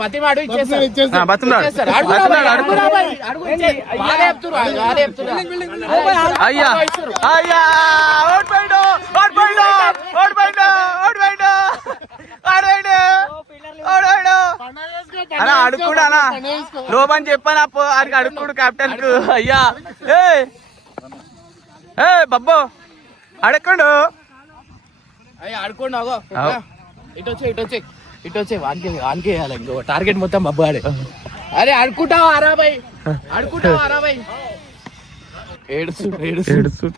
బతిమాడు ఇచ్చేస్తారు. అయ్యా అయ్యా ఓడిపోయాడు ఓడిపోయాడు ఓడిపోయాడు ఓడిపోయాడు ఓడిపోయాడు ఓడిపోయాడు అలా అడుక్కుడు అలా లోపని చెప్పాను ఆడికి అడుక్కుడు కెప్టెన్ కు. అయ్యా ఏ బబ్బు అడగండు ఆడుకోండి. ఇటు వచ్చే వానికి వేయాలి. ఇంకో టార్గెట్ మొత్తం బబ్బు ఆడే. అరే ఆడుకుంటావా అరాబాయ్, ఆడుకుంటావా అరాబాయ్? ఏడుస్తు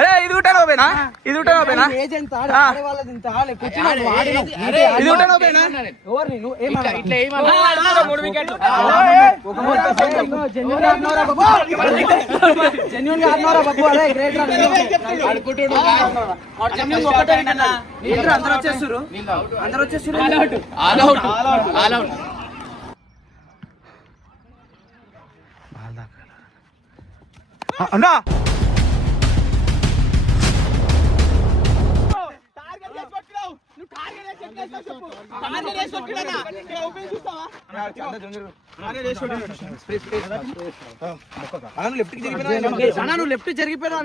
అరే ఇది ఉంటానోపేనా ఇది ఉంటానోపేనా ఇది ఉంటానోపేనా అందరు వచ్చేస్తారు అన్నా లెఫ్ట్ జరిగిపోయినా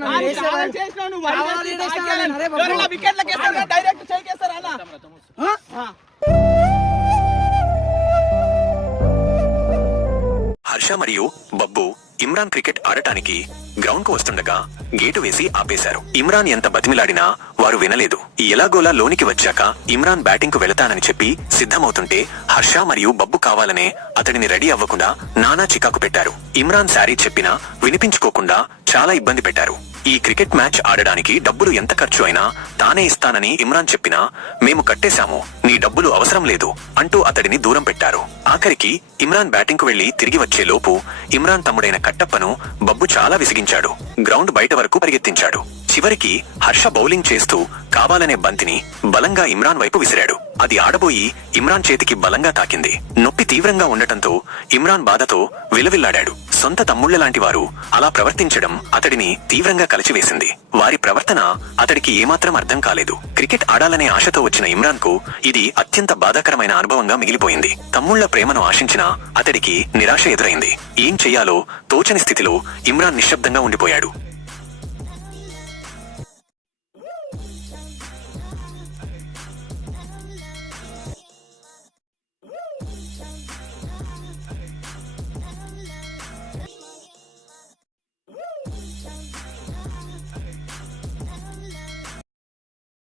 హర్ష మరియు బబ్బు ఇమ్రాన్ క్రికెట్ ఆడటానికి గ్రౌండ్ కు వస్తుండగా గేటు వేసి ఆపేశారు. ఇమ్రాన్ ఎంత బతిమిలాడినా వారు వినలేదు. ఎలాగోలా లోనికి వచ్చాక ఇమ్రాన్ బ్యాటింగ్ కు వెళతానని చెప్పి సిద్ధమవుతుంటే హర్ష మరియు బబ్బు కావాలనే అతడిని రెడీ అవ్వకుండా నానా చికాకు పెట్టారు. ఇమ్రాన్ సారీ చెప్పినా వినిపించుకోకుండా చాలా ఇబ్బంది పెట్టారు. ఈ క్రికెట్ మ్యాచ్ ఆడడానికి డబ్బులు ఎంత ఖర్చు అయినా తానే ఇస్తానని ఇమ్రాన్ చెప్పినా మేము కట్టేశాము, నీ డబ్బులు అవసరం లేదు అంటూ అతడిని దూరం పెట్టారు. ఆఖరికి ఇమ్రాన్ బ్యాటింగ్ కు వెళ్లి తిరిగి వచ్చే లోపు ఇమ్రాన్ తమ్ముడైన కట్టప్పను బబ్బు చాలా విసిగించాడు. గ్రౌండ్ బయట వరకు పరిగెత్తించాడు. చివరికి హర్ష బౌలింగ్ చేస్తూ కావాలనే బంతిని బలంగా ఇమ్రాన్ వైపు విసిరాడు. అది ఆడబోయి ఇమ్రాన్ చేతికి బలంగా తాకింది. నొప్పి తీవ్రంగా ఉండటంతో ఇమ్రాన్ బాధతో విలవిల్లాడాడు. సొంత తమ్ముళ్ల లాంటి వారు అలా ప్రవర్తించడం అతడిని తీవ్రంగా కలిచివేసింది. వారి ప్రవర్తన అతడికి ఏమాత్రం అర్థం కాలేదు. క్రికెట్ ఆడాలనే ఆశతో వచ్చిన ఇమ్రాన్ కు ఇది అత్యంత బాధాకరమైన అనుభవంగా మిగిలిపోయింది. తమ్ముళ్ల ప్రేమను ఆశించినా అతడికి నిరాశ ఎదురైంది. ఏం చెయ్యాలో తోచని స్థితిలో ఇమ్రాన్ నిశ్శబ్దంగా ఉండిపోయాడు.